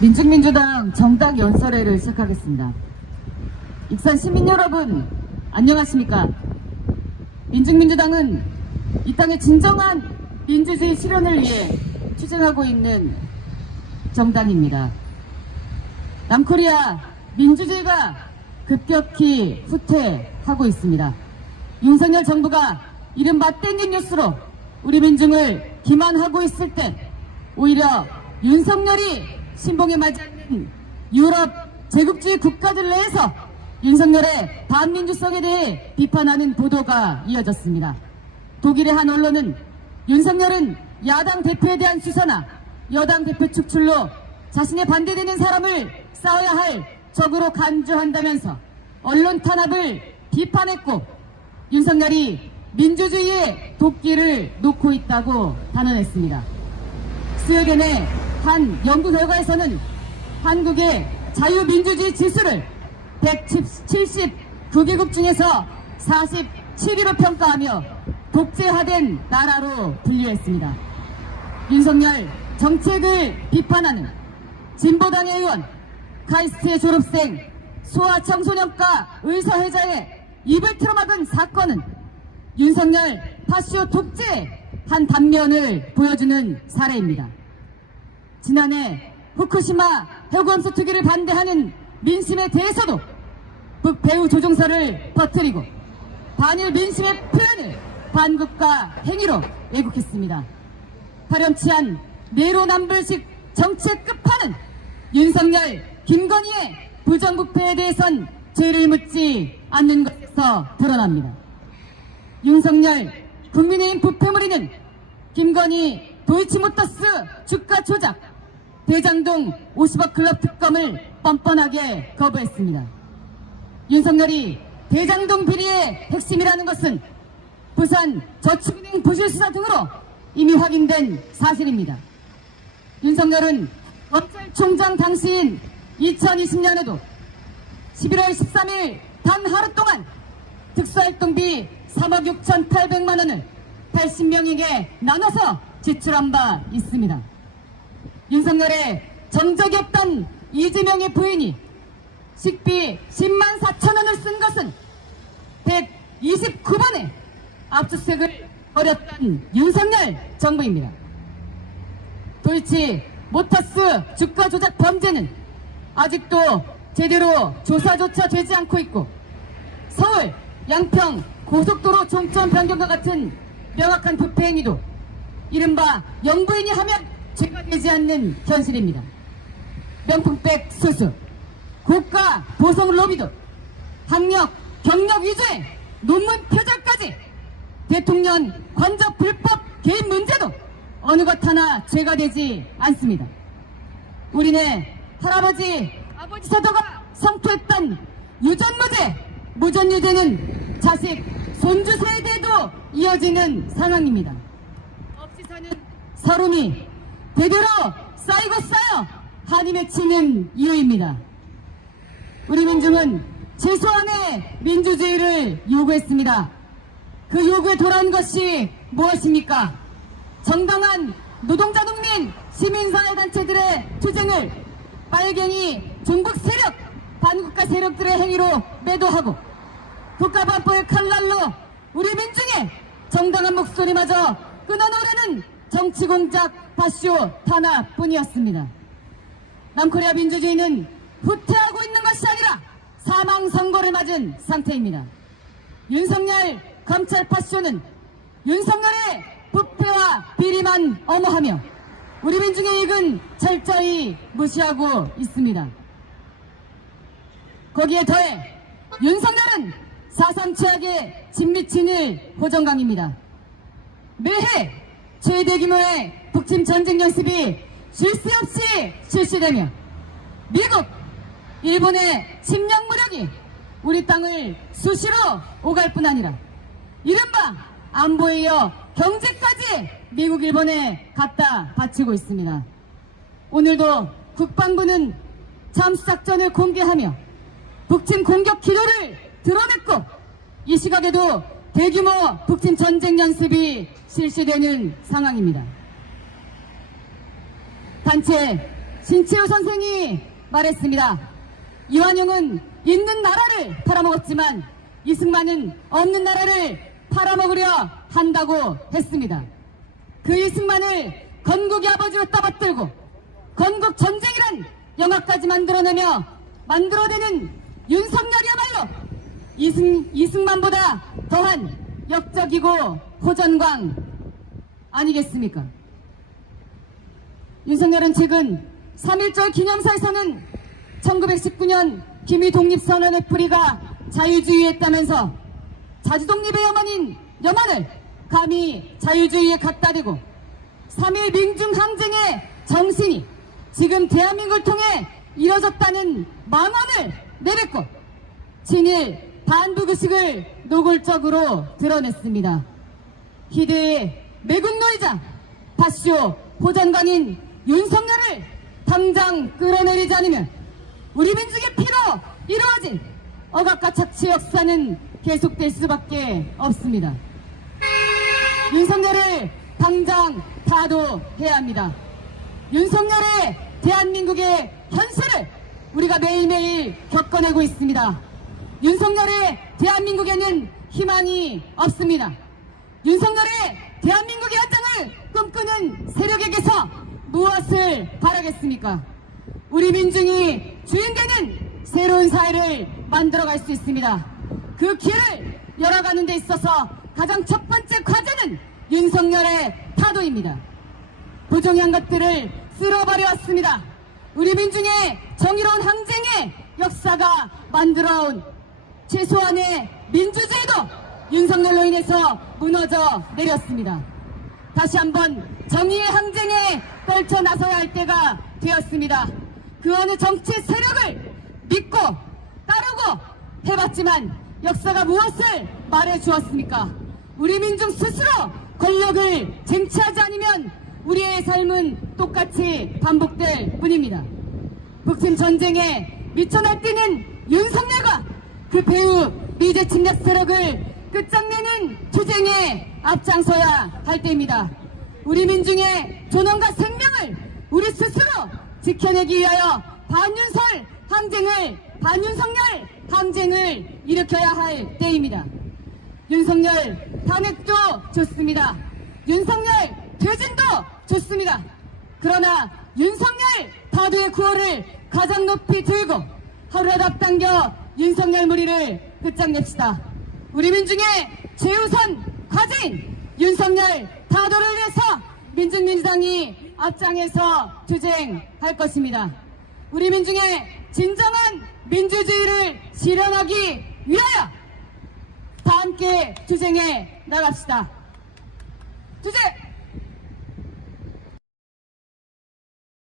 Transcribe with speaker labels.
Speaker 1: 민중민주당 정당 연설회를 시작하겠습니다. 익산 시민 여러분, 안녕하십니까? 민중민주당은 이 땅의 진정한 민주주의 실현을 위해 투쟁하고 있는 정당입니다. 남코리아 민주주의가 급격히 후퇴하고 있습니다. 윤석열 정부가 이른바 땡긴 뉴스로 우리 민중을 기만하고 있을 때 오히려 윤석열이 신봉에 맞지 않는 유럽 제국주의 국가들 내에서 윤석열의 반민주성에 대해 비판하는 보도가 이어졌습니다. 독일의 한 언론은 윤석열은 야당 대표에 대한 수사나 여당 대표 축출로 자신의 반대되는 사람을 싸워야 할 적으로 간주한다면서 언론 탄압을 비판했고 윤석열이 민주주의의 도끼를 놓고 있다고 단언했습니다. 스웨덴의 한 연구 결과에서는 한국의 자유민주주의 지수를 179개국 중에서 47위로 평가하며 독재화된 나라로 분류했습니다. 윤석열 정책을 비판하는 진보당의 의원, 카이스트의 졸업생, 소아청소년과 의사회자의 입을 틀어막은 사건은 윤석열 파쇼 독재의 한 단면을 보여주는 사례입니다. 지난해 후쿠시마 핵오염수 투기를 반대하는 민심에 대해서도 북배우 조종사를 퍼뜨리고 반일 민심의 표현을 반국가 행위로 왜곡했습니다. 파렴치한 내로남불식 정책 끝판은 윤석열, 김건희의 부정부패에 대해선 죄를 묻지 않는 것에서 드러납니다. 윤석열, 국민의힘 부패물이는 김건희 도이치모터스 주가 조작, 대장동 50억 클럽 특검을 뻔뻔하게 거부했습니다. 윤석열이 대장동 비리의 핵심이라는 것은 부산 저축은행 부실수사 등으로 이미 확인된 사실입니다. 윤석열은 검찰총장 당시인 2020년에도 11월 13일 단 하루 동안 특수활동비 3억 6천8백만 원을 80명에게 나눠서 지출한 바 있습니다. 윤석열의 정적이 없던 이재명의 부인이 식비 10만 4천 원을 쓴 것은 129번의 압수수색을 벌였던 윤석열 정부입니다. 도이치 모터스 주가 조작 범죄는 아직도 제대로 조사조차 되지 않고 있고 서울 양평 고속도로 종점 변경과 같은 명확한 부패 행위도 이른바 영부인이 하면 죄가 되지 않는 현실입니다. 명품백 수수, 고가 보성 로비도, 학력, 경력 위조에 논문 표절까지 대통령 관저 불법 개인 문제도 어느 것 하나 죄가 되지 않습니다. 우리네 할아버지, 아버지 세도가 성토했던 유전무죄, 무전유죄는 자식, 손주 세대에도 이어지는 상황입니다. 없이 사는 서름이 대대로 쌓이고 쌓여 한이 맺히는 이유입니다. 우리 민중은 최소한의 민주주의를 요구했습니다. 그 요구에 돌아온 것이 무엇입니까? 정당한 노동자 농민 시민사회 단체들의 투쟁을 빨갱이 종북 세력 반국가 세력들의 행위로 매도하고 국가 반포의 칼날로 우리 민중의 정당한 목소리마저 끊어놓으려는 정치 공작 파쇼 탄압뿐이었습니다. 남코리아 민주주의는 후퇴하고 있는 것이 아니라 사망 선고를 맞은 상태입니다. 윤석열 검찰 파쇼는 윤석열의 부패와 비리만 엄호하며 우리 민중의 이익은 철저히 무시하고 있습니다. 거기에 더해 윤석열은 사상 최악의 진미친일 호정강입니다. 매해 최대 규모의 북침 전쟁 연습이 쉴 새 없이 실시되며 미국, 일본의 침략 무력이 우리 땅을 수시로 오갈 뿐 아니라 이른바 안보에 이어 경제까지 미국, 일본에 갖다 바치고 있습니다. 오늘도 국방부는 잠수작전을 공개하며 북침 공격 기도를 드러냈고 이 시각에도 대규모 북침 전쟁 연습이 실시되는 상황입니다. 단체 신채호 선생이 말했습니다. 이완용은 있는 나라를 팔아먹었지만 이승만은 없는 나라를 팔아먹으려 한다고 했습니다. 그 이승만을 건국의 아버지로 떠받들고 건국 전쟁이란 영화까지 만들어내며 만들어내는 윤석열이야말로 이승, 이승만보다 더한 역적이고 호전광 아니겠습니까? 윤석열은 최근 3.1절 기념사에서는 1919년 김희 독립선언의 뿌리가 자유주의였다면서 자주독립의 염원인 염원을 감히 자유주의에 갖다 대고 3.1 민중항쟁의 정신이 지금 대한민국을 통해 이뤄졌다는 망언을 내뱉고 친일 반부의식을 노골적으로 드러냈습니다. 희대의 매국노이자 파쇼 호전광인 윤석열을 당장 끌어내리지 않으면 우리 민족의 피로 이루어진 억압과 착취 역사는 계속될 수밖에 없습니다. 윤석열을 당장 타도해야 합니다. 윤석열의 대한민국의 현실을 우리가 매일매일 겪어내고 있습니다. 윤석열의 대한민국에는 희망이 없습니다. 윤석열의 꿈꾸는 세력에게서 무엇을 바라겠습니까? 우리 민중이 주인되는 새로운 사회를 만들어갈 수 있습니다. 그 길을 열어가는 데 있어서 가장 첫 번째 과제는 윤석열의 타도입니다. 부정한 것들을 쓸어버려 왔습니다. 우리 민중의 정의로운 항쟁의 역사가 만들어온 최소한의 민주주의도 윤석열로 인해서 무너져 내렸습니다. 다시 한번 정의의 항쟁에 떨쳐 나서야 할 때가 되었습니다. 그 어느 정치 세력을 믿고 따르고 해봤지만 역사가 무엇을 말해 주었습니까? 우리 민중 스스로 권력을 쟁취하지 않으면 우리의 삶은 똑같이 반복될 뿐입니다. 북침 전쟁에 미쳐 날뛰는 윤석열과 그 배후 미제 침략 세력을 끝장내는 투쟁에 앞장서야 할 때입니다. 우리 민중의 존엄과 생명을 우리 스스로 지켜내기 위하여 반윤설 항쟁을 반윤석열 항쟁을 일으켜야 할 때입니다. 윤석열 탄핵도 좋습니다. 윤석열 퇴진도 좋습니다. 그러나 윤석열 다도의 구호를 가장 높이 들고 하루라도 앞당겨 윤석열 무리를 끝장냅시다. 우리 민중의 최우선 과제인 윤석열 다도를 위해서 민중민주당이 앞장에서 투쟁할 것입니다. 우리 민중의 진정한 민주주의를 실현하기 위하여 다 함께 투쟁해 나갑시다. 투쟁!